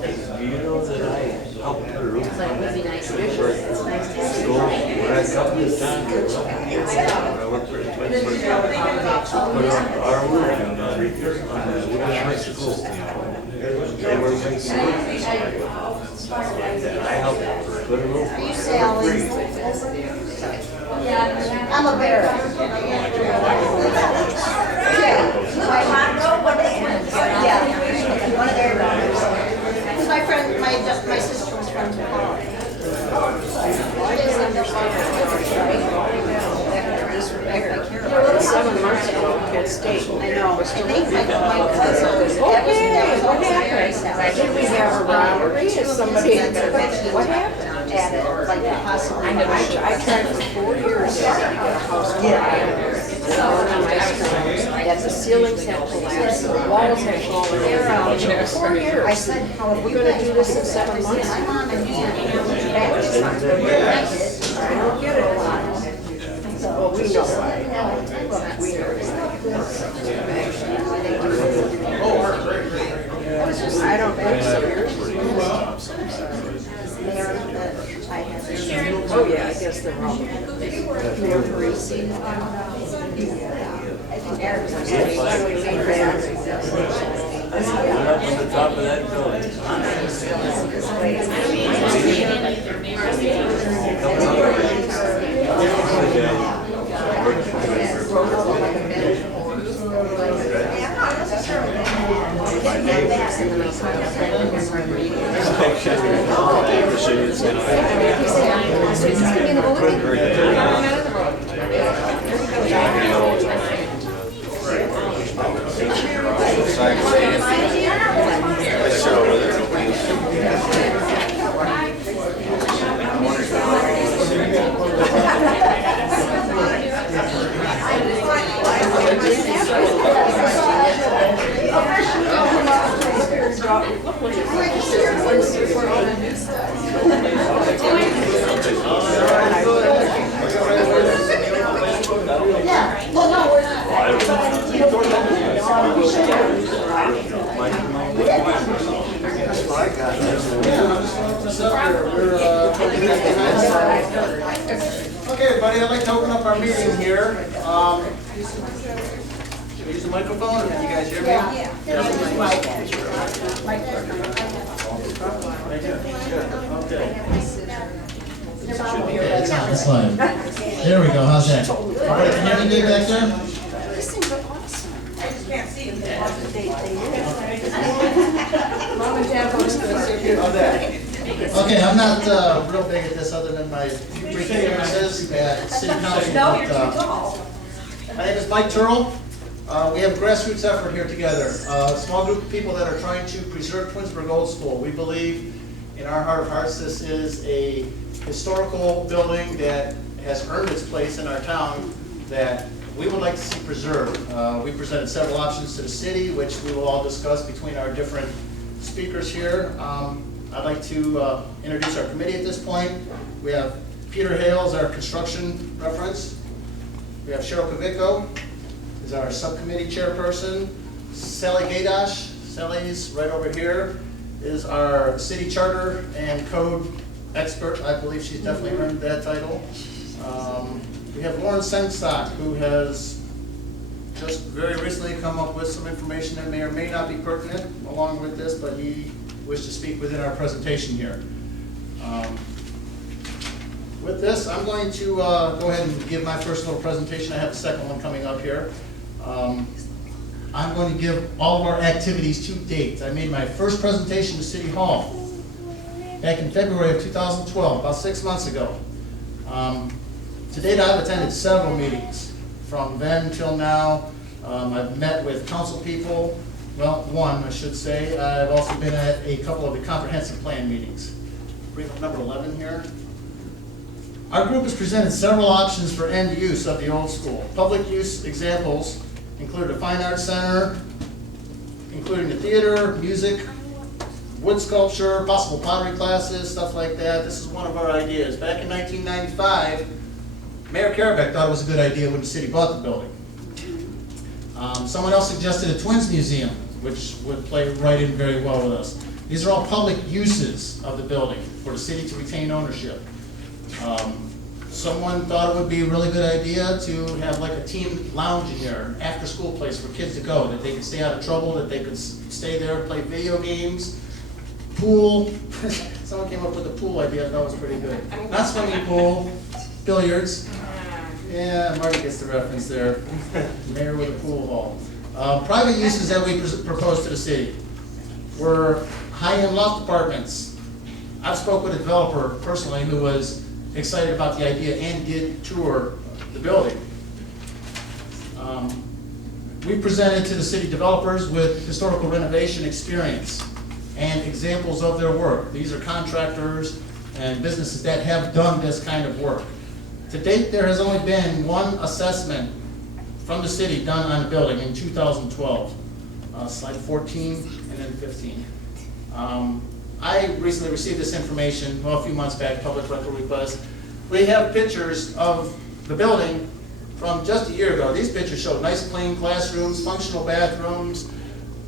Do you know that I helped her roof? It's like really nice. When I come to town, when I worked for Twinsburg, put our roof on the wooden bicycles. They were making I helped put a roof on. Are you I'm a bear. Yeah, one of their daughters. Because my friend, my sister was friends with her. Yeah, 7 months ago, Kent State. I know. I think my cousin was. Okay, what happened? Did we have a robbery? Is somebody? What happened? Like possibly. I tried for 4 years to get a house. That the ceilings have collapsed, the walls have fallen down. 4 years. I said, how are We're going to do this in 7 months. my mom and dad. I don't get it a lot. Well, we know why. We know. I don't think so. Oh yeah, I guess they're all. They're greasy. I'm up on the top of that building. My neighbor. Yeah, well, no, we're Okay, everybody, I'd like to open up our meeting here. Should we use the microphone? Can you guys hear me? Yeah. Excellent. There we go. How's that? Everybody can hear me good back there? Okay, I'm not real big at this other than my brief appearances at City Council. My name is Mike Turrell. We have a grassroots effort here together. A small group of people that are trying to preserve Twinsburg Old School. We believe in our heart of hearts this is a historical building that has earned its place in our town that we would like to see preserved. We presented several options to the city, which we will all discuss between our different speakers here. I'd like to introduce our committee at this point. We have Peter Hales, our construction reference. We have Cheryl Kavico, is our subcommittee chairperson. Sally Gaydosh, Sally's right over here, is our city charter and code expert. I believe she's definitely earned that title. We have Lauren Senstock, who has just very recently come up with some information that may or may not be pertinent along with this, but he wished to speak within our presentation here. With this, I'm going to go ahead and give my first little presentation. I have a second one coming up here. I'm going to give all of our activities to date. I made my first presentation to City Hall back in February of 2012, about 6 months ago. To date, I've attended several meetings from then till now. I've met with council people, well, one, I should say. I've also been at a couple of the comprehensive plan meetings. Bring up number 11 here. Our group has presented several options for end use of the old school. Public use examples include a fine arts center, including the theater, music, wood sculpture, possible pottery classes, stuff like that. This is one of our ideas. Back in 1995, Mayor Karabeck thought it was a good idea when the city bought the building. Someone else suggested a Twins Museum, which would play right in very well with us. These are all public uses of the building for the city to retain ownership. Someone thought it would be a really good idea to have like a team lounge in there, an after-school place for kids to go, that they could stay out of trouble, that they could stay there, play video games, pool. Someone came up with a pool idea, I thought was pretty good. Not swimming pool, billiards. Yeah, Marty gets the reference there. Mayor with a pool hall. Private uses that we proposed to the city were high-end loft apartments. I've spoke with a developer personally who was excited about the idea and did tour the building. We presented to the city developers with historical renovation experience and examples of their work. These are contractors and businesses that have done this kind of work. To date, there has only been one assessment from the city done on the building in 2012. Slide 14 and then 15. I recently received this information, well, a few months back, public record request. We have pictures of the building from just a year ago. These pictures show nice clean classrooms, functional bathrooms.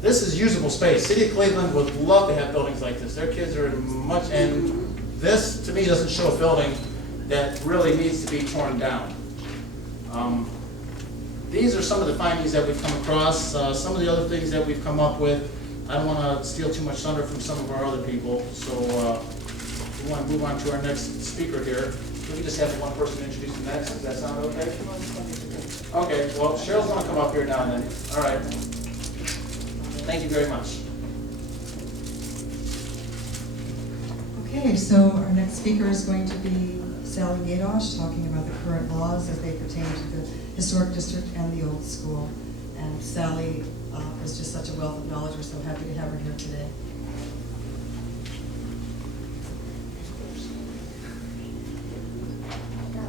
This is usable space. City of Cleveland would love to have buildings like this. Their kids are in much, and this to me doesn't show a building that really needs to be torn down. These are some of the findings that we've come across. Some of the other things that we've come up with. I don't want to steal too much thunder from some of our other people, so we want to move on to our next speaker here. We can just have one person introduce the next. Does that sound okay? Okay, well, Cheryl's going to come up here now and then. All right. Thank you very much. Okay, so our next speaker is going to be Sally Gadosh, talking about the current laws as they pertain to the historic district and the old school. And Sally is just such a wealth of knowledge. We're so happy to have her here today.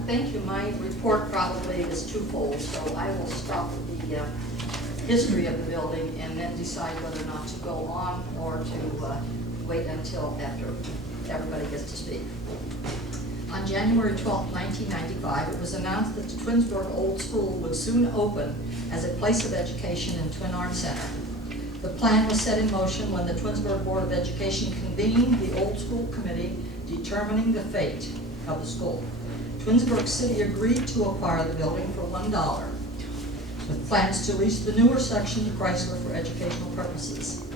Thank you. My report probably is twofold, so I will stop with the history of the building and then decide whether or not to go on or to wait until after everybody gets to speak. On January 12, 1995, it was announced that the Twinsburg Old School would soon open as a place of education and Twin Arts Center. The plan was set in motion when the Twinsburg Board of Education convened the Old School Committee determining the fate of the school. Twinsburg City agreed to acquire the building for $1, with plans to lease the newer section to Chrysler for educational purposes.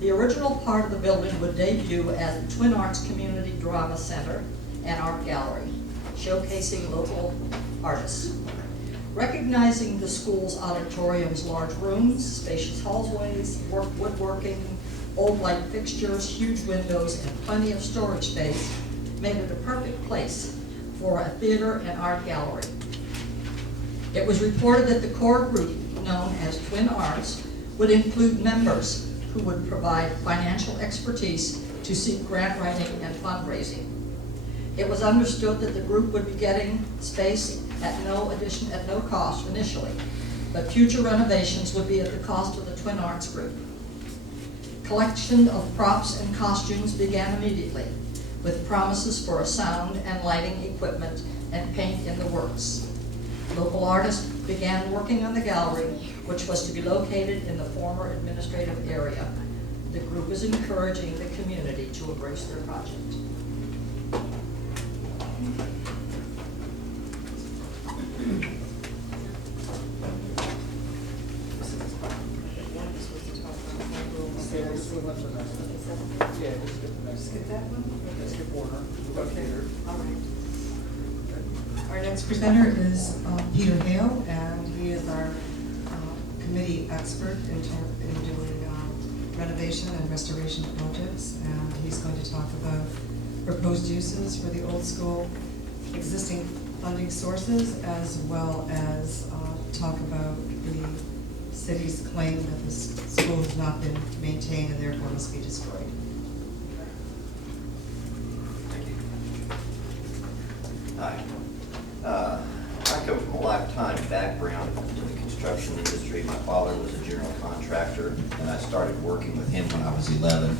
The original part of the building would debut as the Twin Arts Community Drama Center and Art Gallery, showcasing local artists. Recognizing the school's auditorium's large rooms, spacious hallways, woodworking, old light fixtures, huge windows, and plenty of storage space made it a perfect place for a theater and art gallery. It was reported that the core group, known as Twin Arts, would include members who would provide financial expertise to seek grant writing and fundraising. It was understood that the group would be getting space at no cost initially, but future renovations would be at the cost of the Twin Arts group. Collection of props and costumes began immediately, with promises for a sound and lighting equipment and paint in the works. Local artists began working on the gallery, which was to be located in the former administrative area. The group is encouraging the community to embrace their project. Yeah, just skip the next. Skip that one? Let's skip Warner. Okay. All right. Our next presenter is Peter Hale, and he is our committee expert in doing renovation and restoration projects, and he's going to talk about proposed uses for the old school, existing funding sources, as well as talk about the city's claim that the school has not been maintained and therefore must be destroyed. Hi. I come from a lifetime background in the construction industry. My father was a general contractor, and I started working with him when I was 11.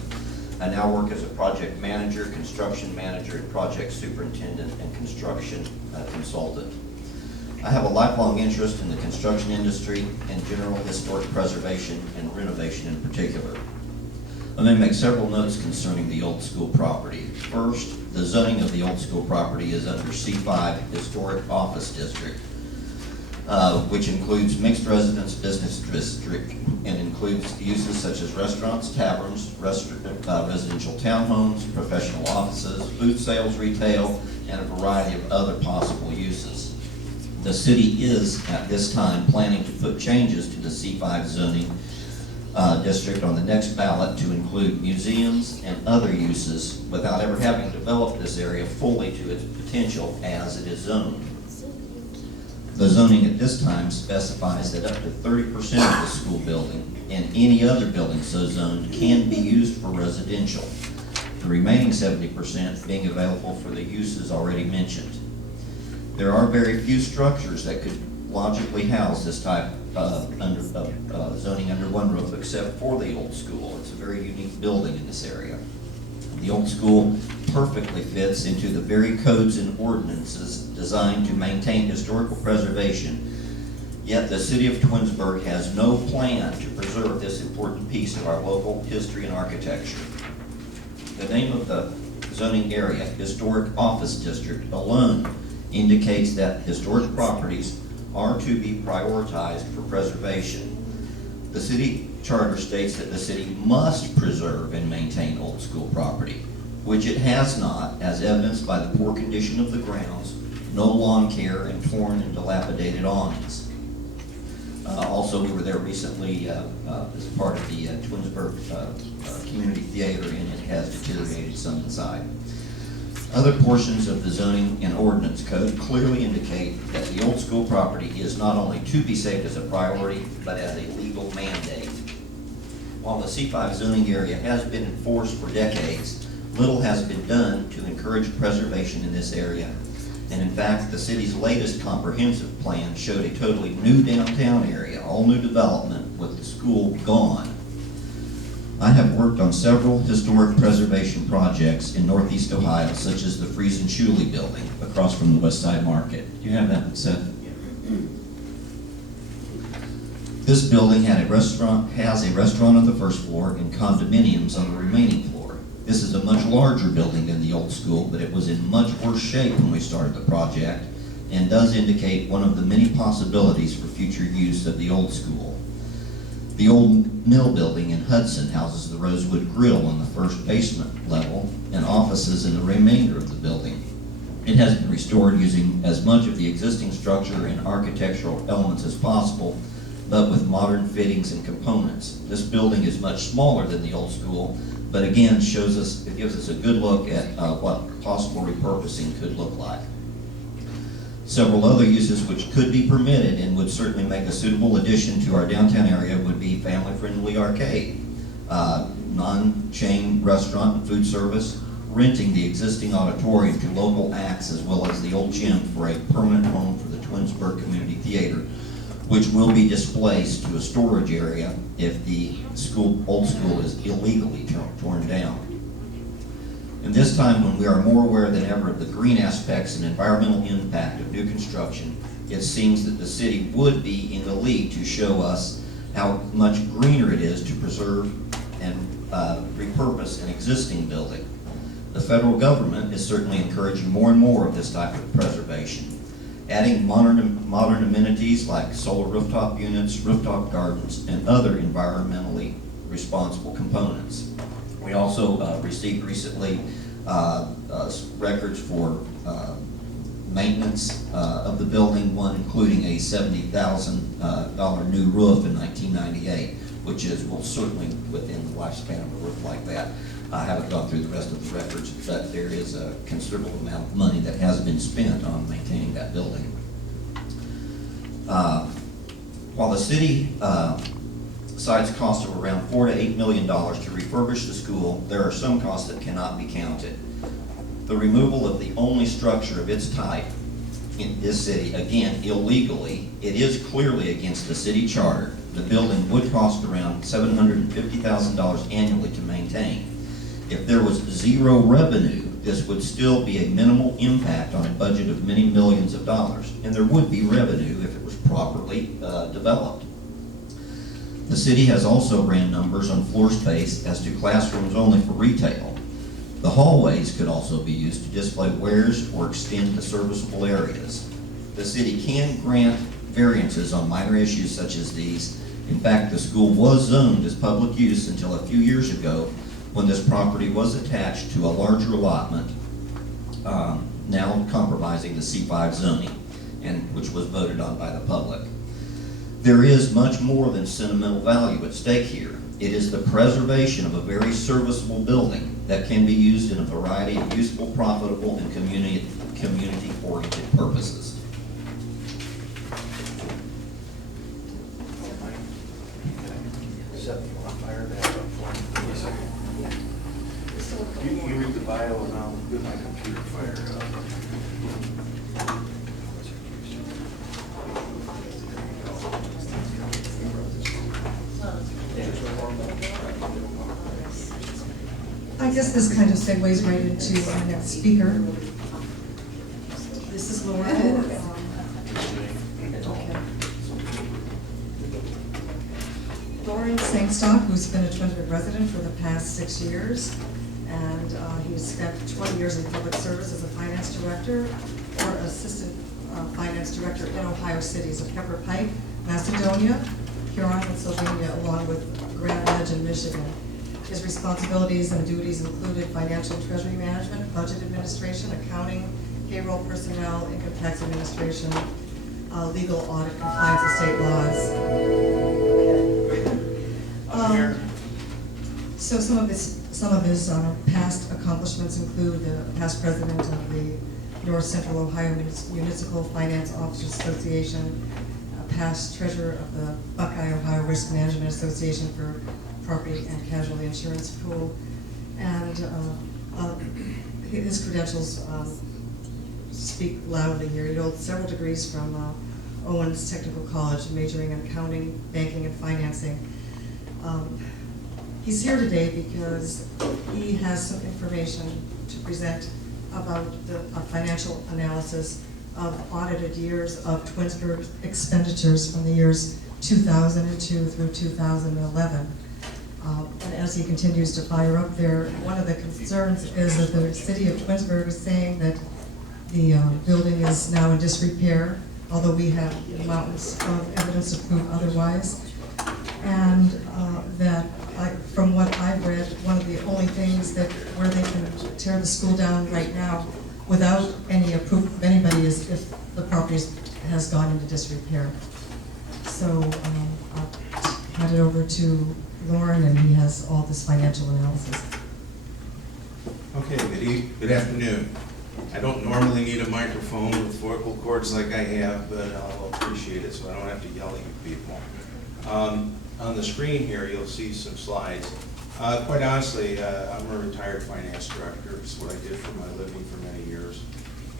I now work as a project manager, construction manager, and project superintendent and construction consultant. I have a lifelong interest in the construction industry and general historic preservation and renovation in particular. I'm going to make several notes concerning the old school property. First, the zoning of the old school property is under C5 Historic Office District, which includes mixed residence business district and includes uses such as restaurants, taverns, residential townhomes, professional offices, food sales, retail, and a variety of other possible uses. The city is, at this time, planning to put changes to the C5 zoning district on the next ballot to include museums and other uses without ever having developed this area fully to its potential as it is zoned. The zoning at this time specifies that up to 30% of the school building and any other building so zoned can be used for residential, the remaining 70% being available for the uses already mentioned. There are very few structures that could logically house this type of zoning under one roof except for the old school. It's a very unique building in this area. The old school perfectly fits into the very codes and ordinances designed to maintain historical preservation, yet the City of Twinsburg has no plan to preserve this important piece of our local history and architecture. The name of the zoning area, Historic Office District, alone indicates that historic properties are to be prioritized for preservation. The city charter states that the city must preserve and maintain old school property, which it has not, as evidenced by the poor condition of the grounds, no lawn care, and torn and dilapidated awnings. Also, we were there recently as part of the Twinsburg Community Theater, and it has deteriorated some inside. Other portions of the zoning and ordinance code clearly indicate that the old school property is not only to be saved as a priority, but as a legal mandate. While the C5 zoning area has been enforced for decades, little has been done to encourage preservation in this area. And in fact, the city's latest comprehensive plan showed a totally new downtown area, all new development with the school gone. I have worked on several historic preservation projects in Northeast Ohio, such as the Freeze and Shuley building across from the West Side Market. Do you have that, Seth? This building has a restaurant on the first floor and condominiums on the remaining floor. This is a much larger building than the old school, but it was in much worse shape when we started the project and does indicate one of the many possibilities for future use of the old school. The old mill building in Hudson houses the Rosewood Grill on the first basement level and offices in the remainder of the building. It has been restored using as much of the existing structure and architectural elements as possible, but with modern fittings and components. This building is much smaller than the old school, but again it gives us a good look at what possible repurposing could look like. Several other uses which could be permitted and would certainly make a suitable addition to our downtown area would be family-friendly arcade, non-chain restaurant and food service, renting the existing auditorium to local acts, as well as the old gym for a permanent home for the Twinsburg Community Theater, which will be displaced to a storage area if the old school is illegally torn down. And this time, when we are more aware than ever of the green aspects and environmental impact of new construction, it seems that the city would be in the lead to show us how much greener it is to preserve and repurpose an existing building. The federal government is certainly encouraging more and more of this type of preservation, adding modern amenities like solar rooftop units, rooftop gardens, and other environmentally responsible components. We also received recently records for maintenance of the building, one including a $70,000 new roof in 1998, which is, well, certainly within the lifespan of a roof like that. I haven't gone through the rest of the records, but there is a considerable amount of money that has been spent on maintaining that building. While the city cites costs of around $4 to $8 million to refurbish the school, there are some costs that cannot be counted. The removal of the only structure of its type in this city, again, illegally, it is clearly against the city charter. The building would cost around $750,000 annually to maintain. If there was zero revenue, this would still be a minimal impact on a budget of many millions of dollars, and there would be revenue if it was properly developed. The city has also ran numbers on floor space as to classrooms only for retail. The hallways could also be used to display wares or extend to serviceable areas. The city can grant variances on minor issues such as these. In fact, the school was zoned as public use until a few years ago when this property was attached to a larger allotment, now compromising the C5 zoning, and which was voted on by the public. There is much more than sentimental value at stake here. It is the preservation of a very serviceable building that can be used in a variety of useful, profitable, and community-oriented purposes. You read the bio and I'll get my computer fired up. I guess this kind of segues right into our next speaker. This is Laura. Lauren Sangstock, who's been a Twinsburg resident for the past 6 years, and he spent 20 years in public service as a finance director or assistant finance director in Ohio cities of Pepper Pike, Macedonia, Huron, Pennsylvania, along with Grand Ledge in Michigan. His responsibilities and duties included financial and treasury management, budget administration, accounting, payroll personnel, income tax administration, legal audit, compliance with state laws. So some of his past accomplishments include the past president of the North Central Ohio Municipal Finance Officers Association, past treasurer of the Buckeye Ohio Risk Management Association for Property and Casualty Insurance Pool, and his credentials speak loudly here. He holds several degrees from Owens Technical College, majoring in accounting, banking, and financing. He's here today because he has some information to present about the financial analysis of audited years of Twinsburg expenditures from the years 2002 through 2011. And as he continues to fire up there, one of the concerns is that the City of Twinsburg is saying that the building is now in disrepair, although we have mountains of evidence to prove otherwise. And that, from what I've read, one of the only things that where they can tear the school down right now without any approval of anybody is if the property has gone into disrepair. So I'll hand it over to Lauren, and he has all this financial analysis. Okay, good afternoon. I don't normally need a microphone with vocal cords like I have, but I'll appreciate it so I don't have to yell at you people. On the screen here, you'll see some slides. Quite honestly, I'm a retired finance director. It's what I did for my living for many years.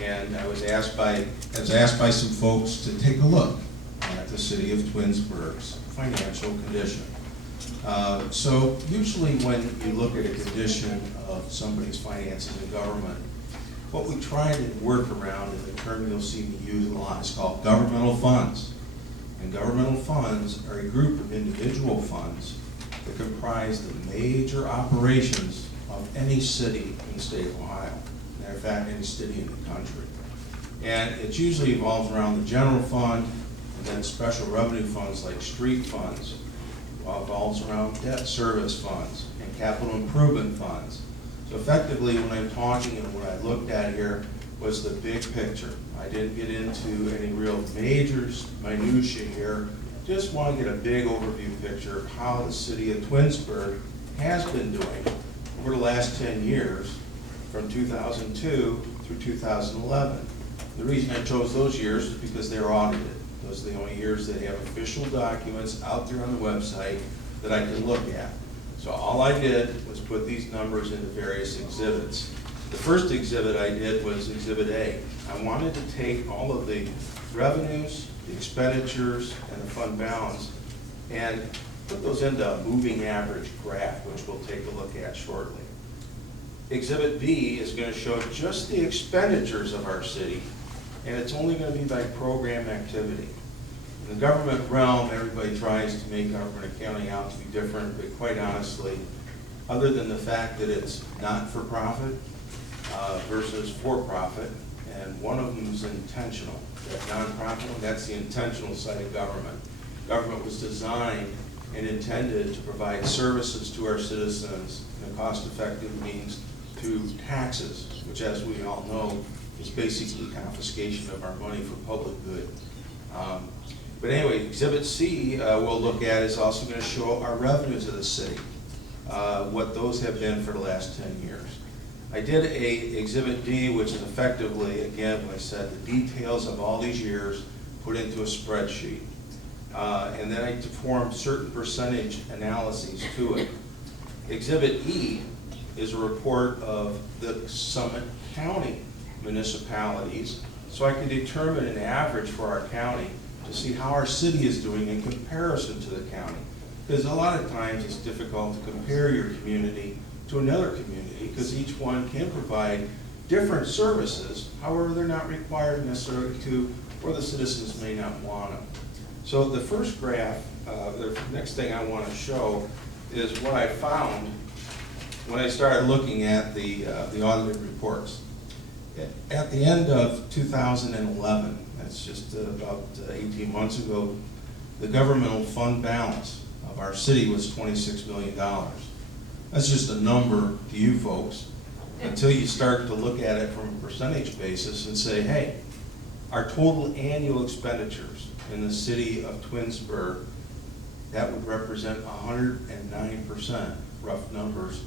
And I was asked by some folks to take a look at the City of Twinsburg's financial condition. So usually when you look at a condition of somebody's finances in government, what we try to work around, and the term you'll see me use a lot, is called governmental funds. And governmental funds are a group of individual funds that comprise the major operations of any city in the state of Ohio. In fact, any city in the country. And it usually evolves around the general fund, and then special revenue funds like street funds, evolves around debt service funds and capital improvement funds. So effectively, when I'm talking and what I looked at here, was the big picture. I didn't get into any real major minutia here. Just want to get a big overview picture of how the city of Twinsburg has been doing over the last 10 years, from 2002 through 2011. The reason I chose those years is because they're audited. Those are the only years that have official documents out there on the website that I can look at. So all I did was put these numbers into various exhibits. The first exhibit I did was Exhibit A. I wanted to take all of the revenues, the expenditures, and the fund balance and put those into a moving average graph, which we'll take a look at shortly. Exhibit B is going to show just the expenditures of our city, and it's only going to be by program activity. In the government realm, everybody tries to make government accounting out to be different, but quite honestly, other than the fact that it's not-for-profit versus for-profit, and one of them is intentional. That nonprofit, that's the intentional side of government. Government was designed and intended to provide services to our citizens in a cost-effective means to taxes, which, as we all know, is basically confiscation of our money for public good. But anyway, Exhibit C we'll look at is also going to show our revenues of the city, what those have been for the last 10 years. I did a Exhibit D, which is effectively, again, like I said, the details of all these years put into a spreadsheet. And then I performed certain percentage analyses to it. Exhibit E is a report of the Summit County municipalities, so I can determine an average for our county to see how our city is doing in comparison to the county. Because a lot of times it's difficult to compare your community to another community because each one can provide different services, however they're not required necessarily to, or the citizens may not want them. So the first graph, the next thing I want to show is what I found when I started looking at the audited reports. At the end of 2011, that's just about 18 months ago, the governmental fund balance of our city was $26 million. That's just a number to you folks until you start to look at it from a percentage basis and say, hey, our total annual expenditures in the city of Twinsburg, that would represent 109%, rough numbers,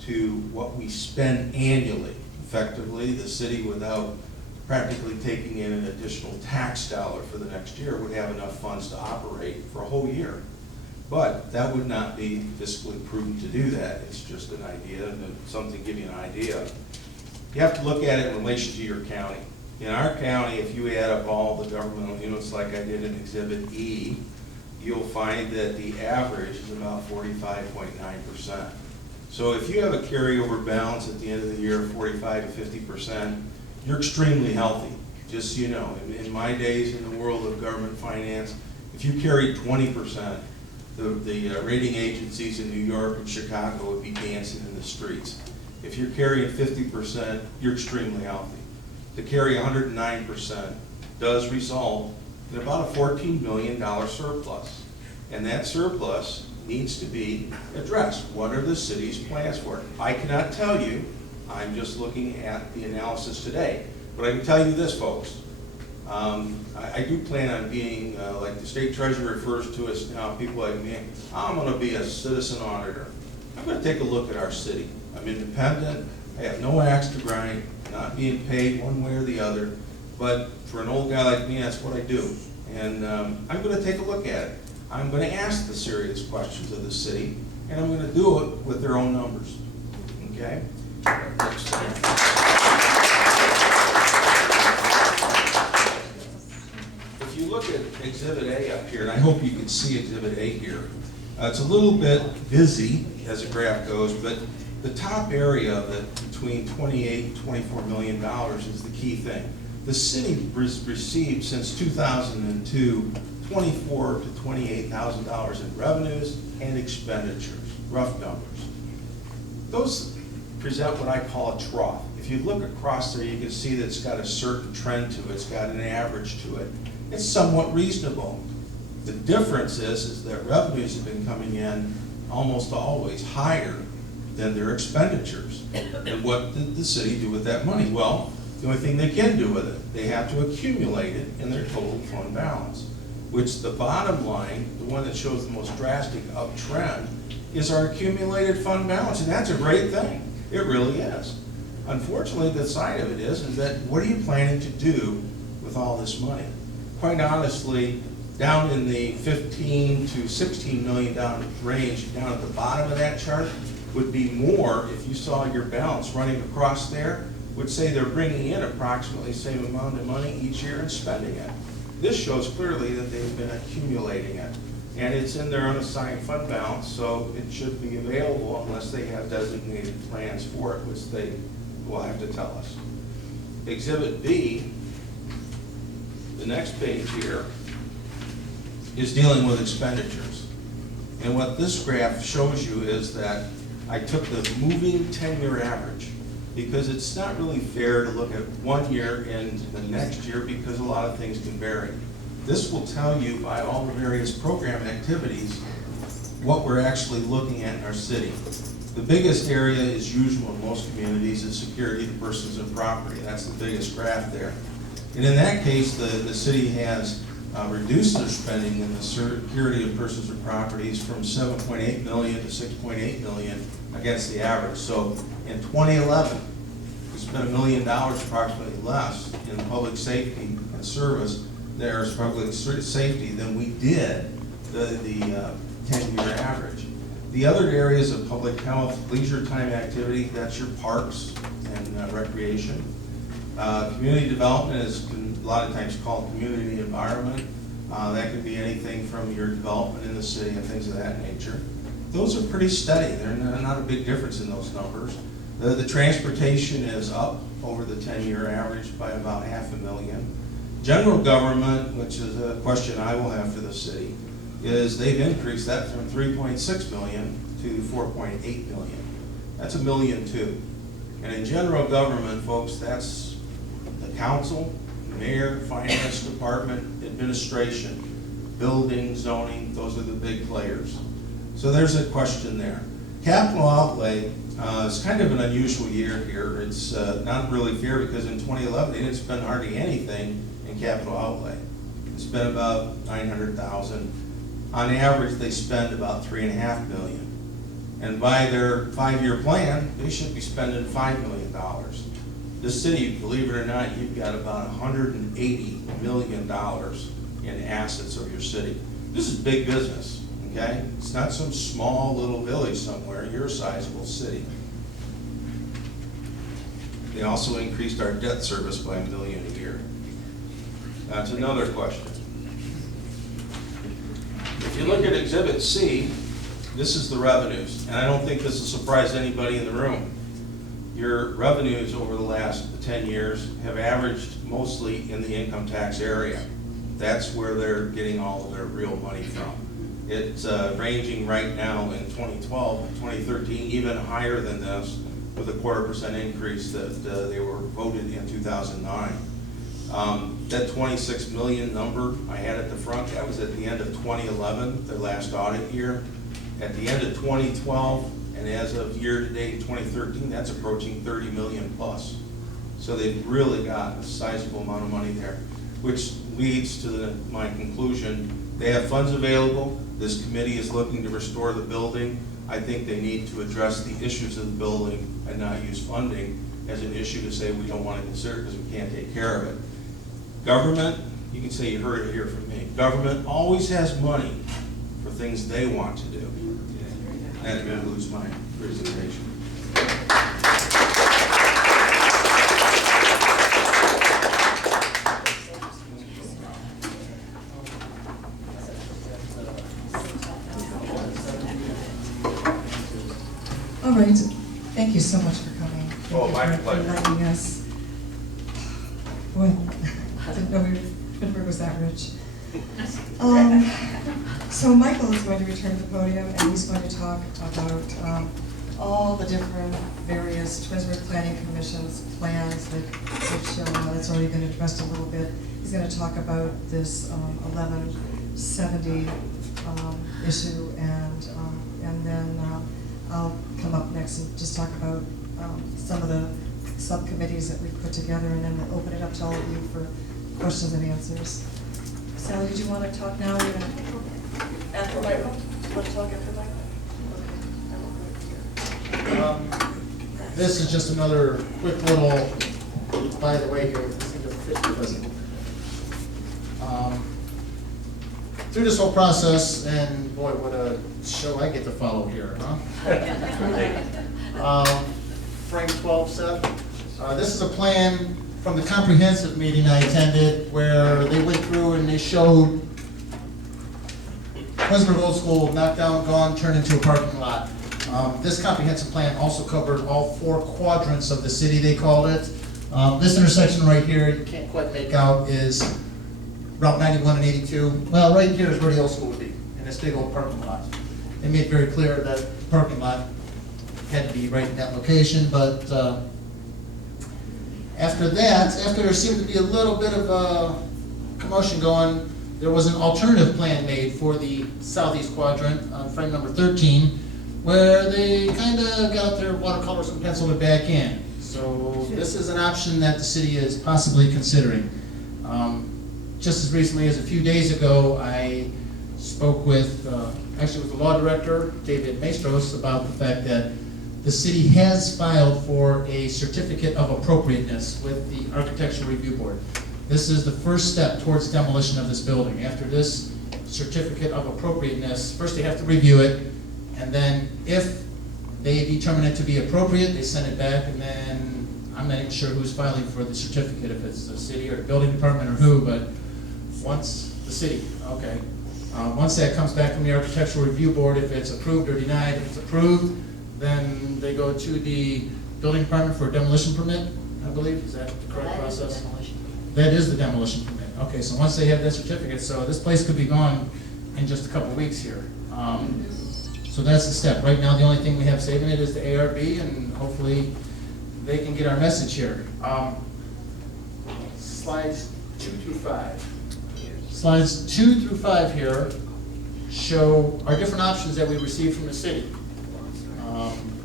to what we spend annually. Effectively, the city, without practically taking in an additional tax dollar for the next year, would have enough funds to operate for a whole year. But that would not be fiscally prudent to do that. It's just an idea, and something to give you an idea. You have to look at it in relation to your county. In our county, if you add up all the governmental units like I did in Exhibit E, you'll find that the average is about 45.9%. So if you have a carryover balance at the end of the year of 45 to 50%, you're extremely healthy, just so you know. In my days in the world of government finance, if you carried 20%, the rating agencies in New York and Chicago would be dancing in the streets. If you're carrying 50%, you're extremely healthy. To carry 109% does result in about a $14 million surplus. And that surplus needs to be addressed. What are the city's plans for it? I cannot tell you. I'm just looking at the analysis today. But I can tell you this, folks. I do plan on being, like the state treasurer refers to us now, people like me, I'm going to be a citizen auditor. I'm going to take a look at our city. I'm independent. I have no axe to grind, not being paid one way or the other. But for an old guy like me, that's what I do. And I'm going to take a look at it. I'm going to ask the serious questions of the city, and I'm going to do it with their own numbers. Okay? Next slide. If you look at Exhibit A up here, and I hope you can see Exhibit A here, it's a little bit busy as the graph goes, but the top area of it, between $28 and $24 million, is the key thing. The city received since 2002 $24,000 to $28,000 in revenues and expenditures, rough numbers. Those present what I call a trough. If you look across there, you can see that it's got a certain trend to it. It's got an average to it. It's somewhat reasonable. The difference is that revenues have been coming in almost always higher than their expenditures. And what did the city do with that money? Well, The only thing they can do with it, they have to accumulate it in their total fund balance, which the bottom line, the one that shows the most drastic uptrend, is our accumulated fund balance, and that's a great thing. It really is. Unfortunately, the side of it is that what are you planning to do with all this money? Quite honestly, down in the 15 to 16 million range, down at the bottom of that chart, would be more if you saw your balance running across there, would say they're bringing in approximately the same amount of money each year and spending it. This shows clearly that they've been accumulating it, and it's in their unassigned fund balance, so it should be available unless they have designated plans for it, which they will have to tell us. Exhibit B, the next page here, is dealing with expenditures. And what this graph shows you is that I took the moving 10-year average, because it's not really fair to look at 1 year and the next year because a lot of things can vary. This will tell you by all the various program activities what we're actually looking at in our city. The biggest area is usual in most communities is security to persons and property. That's the biggest graph there. And in that case, the city has reduced their spending in the security of persons and properties from 7.8 million to 6.8 million against the average. So in 2011, we spent $1 million approximately less in public safety and service, there's public safety, than we did the 10-year average. The other areas of public health, leisure time activity, that's your parks and recreation. Community development is a lot of times called community environment. That could be anything from your development in the city and things of that nature. Those are pretty steady. They're not a big difference in those numbers. The transportation is up over the 10-year average by about $500,000. General government, which is a question I will have for the city, is they've increased that from 3.6 million to 4.8 million. That's $1.2 million. And in general government, folks, that's the council, mayor, finance department, administration, building, zoning, those are the big players. So there's a question there. Capital outlay is kind of an unusual year here. It's not really fair because in 2011 they didn't spend hardly anything in capital outlay. They spent about $900,000. On average, they spend about $3.5 million. And by their 5-year plan, they should be spending $5 million. This city, believe it or not, you've got about $180 million in assets of your city. This is big business, okay? It's not some small little village somewhere. You're a sizable city. They also increased our debt service by $1 million a year. That's another question. If you look at Exhibit C, this is the revenues, and I don't think this will surprise anybody in the room. Your revenues over the last 10 years have averaged mostly in the income tax area. That's where they're getting all of their real money from. It's ranging right now in 2012 and 2013 even higher than this, with a 0.25% increase that they were voted in 2009. That 26 million number I had at the front, that was at the end of 2011, their last audit year. At the end of 2012, and as of year-to-date 2013, that's approaching 30 million plus. So they've really got a sizable amount of money there, which leads to my conclusion. They have funds available. This committee is looking to restore the building. I think they need to address the issues of the building and not use funding as an issue to say we don't want to consider because we can't take care of it. Government, you can say you heard it here from me. Government always has money for things they want to do. That concludes my presentation. All right, thank you so much for coming. Thank Oh, you my for pleasure. enlightening us. Boy, I didn't know Twinsburg was that rich. So Michael is going to return to the podium and he's going to talk about all the different various Twinsburg Planning Commission's plans which that's already been addressed a little bit. He's going to talk about this 1170 issue and then I'll come up next and just talk about some of the subcommittees that we've put together, and then we'll open it up to all of you for questions and answers. Sally, did you want to talk now or even after my, want to talk after my? This is just another quick little, by the way, here, this is a 50 doesn't. Through this whole process, and boy, what a show I get to follow here, huh? Frame 12, Seth. This is a plan from the comprehensive meeting I attended where they went through and they showed Twinsburg Old School knocked down, gone, turned into a parking lot. This comprehensive plan also covered all 4 quadrants of the city, they called it. This intersection right here, you can't quite make out, is Route 91 and 82. Well, right here is where the old school would be, in this big old parking lot. They made very clear that the parking lot had to be right in that location, but after that, after there seemed to be a little bit of a commotion going, there was an alternative plan made for the southeast quadrant on frame number 13, where they kind of got their watercolors and penciled it back in. So this is an option that the city is possibly considering. Just as recently as a few days ago, I spoke with, actually with the law director, David Maestros, about the fact that the city has filed for a certificate of appropriateness with the Architectural Review Board. This is the first step towards demolition of this building. After this certificate of appropriateness, first they have to review it, and then if they determine it to be appropriate, they send it back, and then I'm not even sure who's filing for the certificate, if it's the city or the building department or who, but once the city, okay. Once that comes back from the Architectural Review Board, if it's approved or denied, if it's approved, then they go to the building department for a demolition permit, I believe. Is that the correct process? That is the demolition permit. Okay, so once they have that certificate, so this place could be gone in just a couple of weeks here. So that's the step. Right now, the only thing we have saving it is the ARB, and hopefully they can get our message here. Slides 2 through 5. Slides 2 through 5 here show our different options that we received from the city.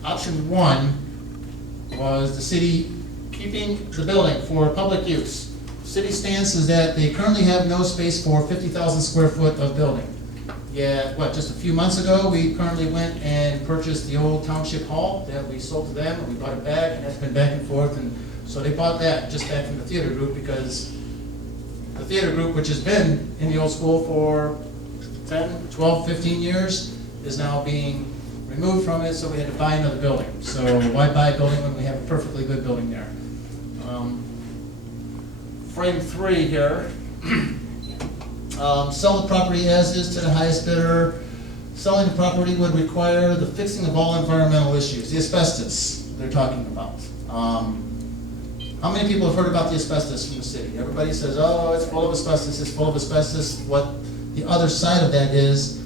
Option 1 was the city keeping the building for public use. City stance is that they currently have no space for 50,000 square foot of building. Yeah, just a few months ago, we currently went and purchased the old township hall that we sold to them, and we bought it back, and that's been back and forth, and so they bought that just back from the theater group, because the theater group, which has been in the old school for 10, 12, 15 years, is now being removed from it, so we had to buy another building. So why buy a building when we have a perfectly good building there? Frame 3 here. Sell the property as is to the highest bidder. Selling the property would require the fixing of all environmental issues, the asbestos they're talking about. How many people have heard about the asbestos from the city? Everybody says, oh, it's full of asbestos, it's full of asbestos. What the other side of that is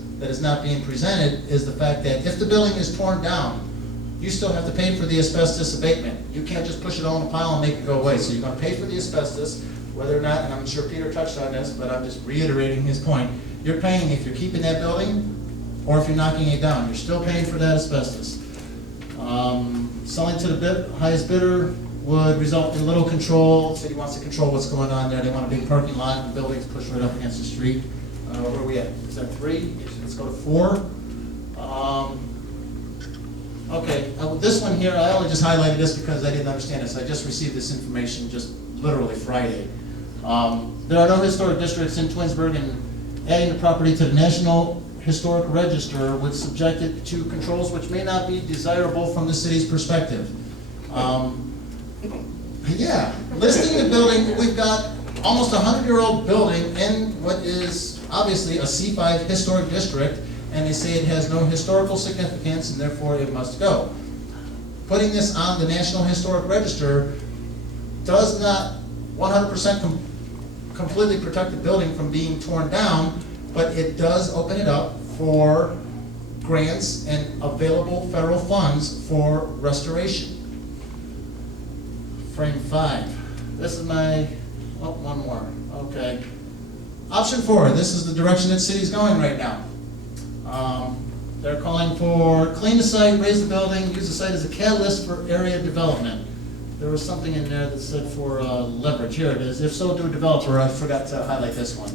not being presented is the fact that if the building is torn down, you still have to pay for the asbestos abatement. You can't just push it all in a pile and make it go away. So you're going to pay for the asbestos, whether or not, and I'm sure Peter touched on this, but I'm just reiterating his point. You're paying if you're keeping that building or if you're knocking it down. You're still paying for that asbestos. Selling to the highest bidder would result in little control. The city wants to control what's going on there. They want a big parking lot and buildings pushed right up against the street. Where are we at? Is that 3? Let's go to 4. Okay, this one here, I only just highlighted this because I didn't understand this. I just received this information just literally Friday. There are no historic districts in Twinsburg, and adding the property to the National Historic Register would subject it to controls which may not be desirable from the city's perspective. Yeah, listing the building, we've got almost a 100-year-old building in what is obviously a C5 historic district, and they say it has no historical significance and therefore it must go. Putting this on the National Historic Register does not 100% completely protect the building from being torn down, but it does open it up for grants and available federal funds for restoration. Frame 5. This is my, oh, one more, okay. Option 4, this is the direction that city's going right now. They're calling for clean the site, raise the building, use the site as a catalyst for area development. there was something in there that said for leverage. Here it is. If so to a developer, I forgot to highlight this one.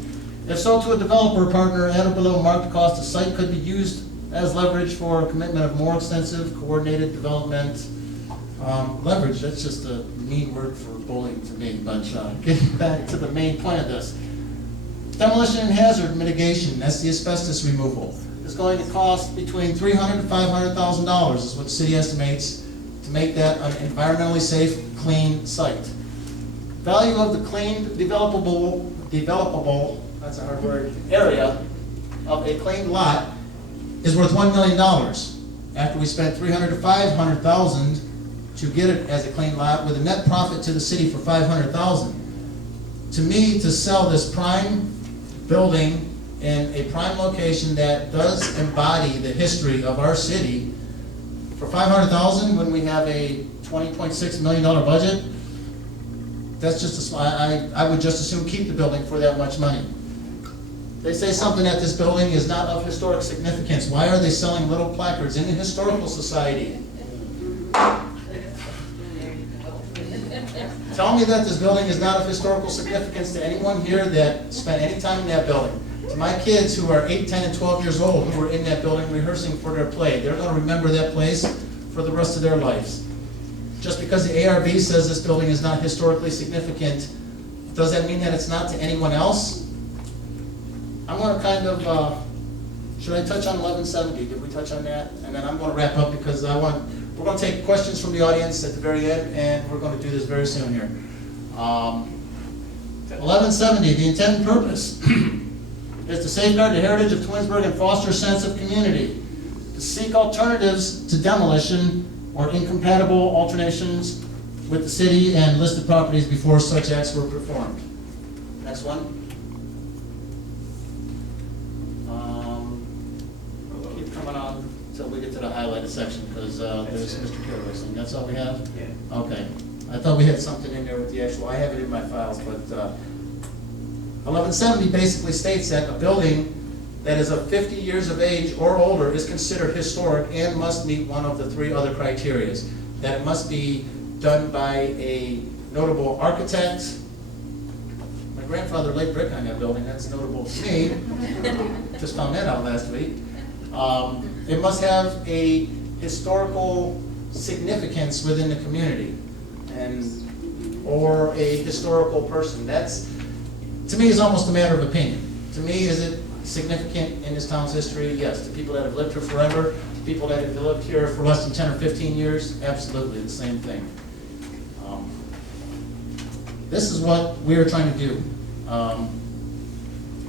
If so to a developer partner, add or below marked cost, the site could be used as leverage for a commitment of more extensive coordinated development. Leverage, that's just a mean word for bullying to me, but getting back to the main point of this. Demolition and hazard mitigation, that's the asbestos removal. It's going to cost between $300,000 to $500,000 is what the city estimates to make that an environmentally safe, clean site. Value of the cleaned, developable, that's a hard word, area of a cleaned lot is worth $1 million. After we spent $300,000 to $500,000 to get it as a clean lot with a net profit to the city for $500,000. To me, to sell this prime building in a prime location that does embody the history of our city for $500,000 when we have a $20.6 million budget, that's just I would just as soon keep the building for that much money. They say something that this building is not of historic significance. Why are they selling little placards in the Historical Society? Tell me that this building is not of historical significance to anyone here that spent any time in that building. To my kids who are 8, 10, and 12 years old who were in that building rehearsing for their play, they're going to remember that place for the rest of their lives. Just because the ARB says this building is not historically significant, does that mean that it's not to anyone else? I'm going to kind of, should I touch on 1170? Did we touch on that? And then I'm going to wrap up because we're going to take questions from the audience at the very end, and we're going to do this very soon here. 1170, the intent and purpose is to safeguard the heritage of Twinsburg and foster a sense of community, to seek alternatives to demolition or incompatible alternations with the city and listed properties before such acts were performed. Next one. Keep coming on until we get to the highlighted section, because there's Mr. Carraway's thing. That's all we have? Yeah. Okay. I thought we had something in there with the actual, I have it in my files, but 1170 basically states that a building that is of 50 years of age or older is considered historic and must meet one of the 3 other criteria. That it must be done by a notable architect. My grandfather laid brick on that building, that's notable to me. Just found that out last week. It must have a historical significance within the community, or a historical person. That's, to me, is almost a matter of opinion. To me, is it significant in this town's history? Yes. To people that have lived here forever, to people that have lived here for less than 10 or 15 years, absolutely the same thing. This is what we are trying to do.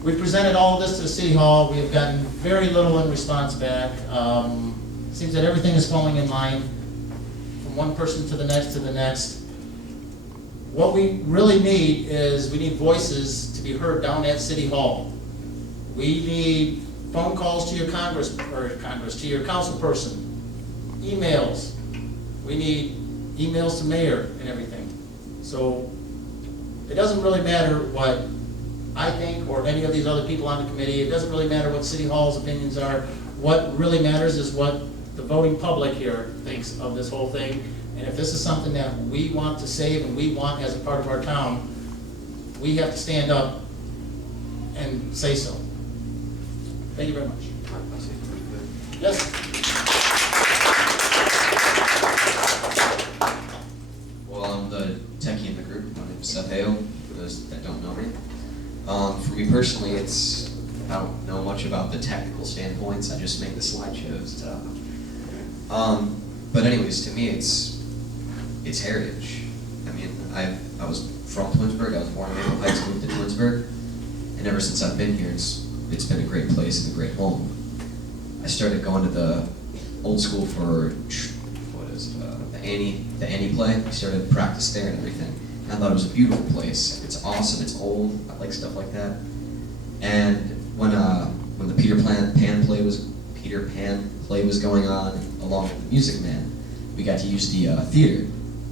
We presented all of this to the City Hall. We have gotten very little in response back. It seems that everything is falling in line from one person to the next to the next. What we really need is we need voices to be heard down at City Hall. We need phone calls to your to your council person, emails. We need emails to mayor and everything. So it doesn't really matter what I think or any of these other people on the committee. It doesn't really matter what City Hall's opinions are. What really matters is what the voting public here thinks of this whole thing. And if this is something that we want to save and we want as a part of our town, we have to stand up and say so. Thank you very much. Yes? Well, I'm the techie in the group. My name is Seth Hale, for those that don't know me. For me personally, I don't know much about the technical standpoints. I just make the slideshows. But anyways, to me, it's heritage. I mean, I was from Twinsburg. I was born in Maple Heights, moved to Twinsburg, and ever since I've been here, it's been a great place and a great home. I started going to the old school for the Annie play. I started to practice there and everything. And I thought it was a beautiful place. It's awesome. It's old. I like stuff like that. And when the Peter Pan play was going on, along with the Music Man, we got to use the theater.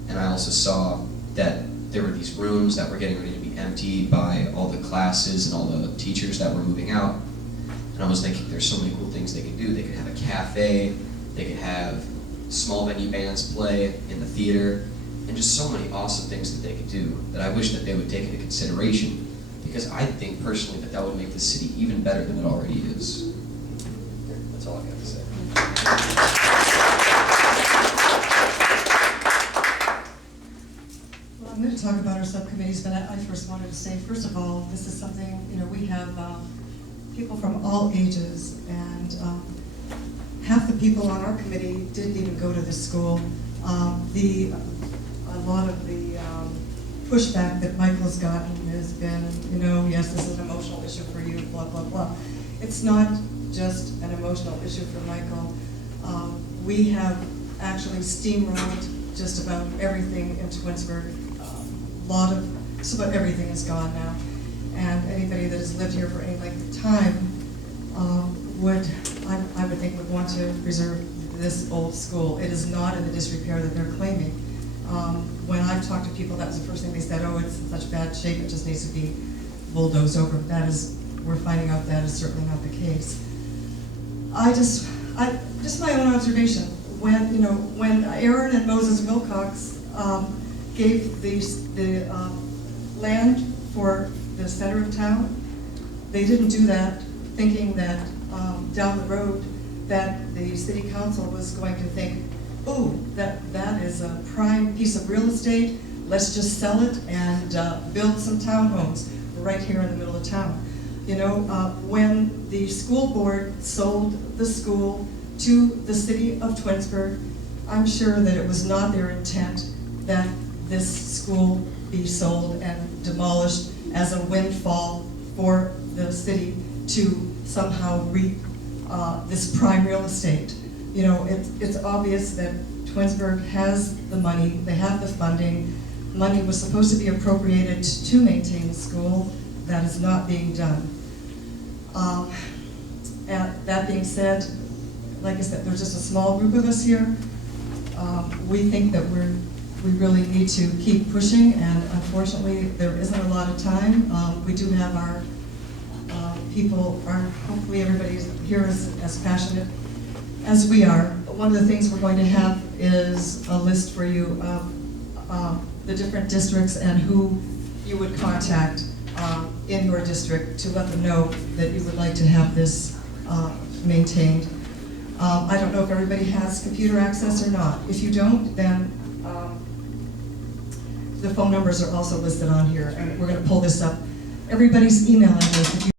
And I also saw that there were these rooms that were getting ready to be emptied by all the classes and all the teachers that were moving out. And I was thinking, there's so many cool things they could do. They could have a cafe, they could have small venue bands play in the theater, and just so many awesome things that they could do that I wish that they would take into consideration, because I think personally that would make the city even better than it already is. That's all I got to say. Well, I'm going to talk about our subcommittees, but I first wanted to say, first of all, this is something, we have people from all ages, and half the people on our committee didn't even go to this school. A lot of the pushback that Michael's gotten has been, yes, this is an emotional issue for you, blah, blah, blah. It's not just an emotional issue for Michael. We have actually steamrolled just about everything in Twinsburg. Just about everything is gone now. And anybody that has lived here for any length of time I would think would want to preserve this old school. It is not in the disrepair that they're claiming. When I've talked to people, that was the first thing they said, oh, it's in such bad shape, it just needs to be bulldozed over. We're finding out that is certainly not the case. Just my own observation, when Aaron and Moses Wilcox gave the land for the center of town, they didn't do that thinking that down the road that the city council was going to think, oh, that is a prime piece of real estate, let's just sell it and build some townhomes right here in the middle of town. When the school board sold the school to the City of Twinsburg, I'm sure that it was not their intent that this school be sold and demolished as a windfall for the city to somehow reap this prime real estate. It's obvious that Twinsburg has the money, they have the funding. Money was supposed to be appropriated to maintain the school. That is not being done. And that being said, like I said, there's just a small group of us here. We think that we really need to keep pushing, and unfortunately there isn't a lot of time. We do have our people, hopefully everybody here is as passionate as we are. One of the things we're going to have is a list for you of the different districts and who you would contact in your district to let them know that you would like to have this maintained. I don't know if everybody has computer access or not. If you don't, then the phone numbers are also listed on here, and we're going to pull this up. Everybody's email address, if you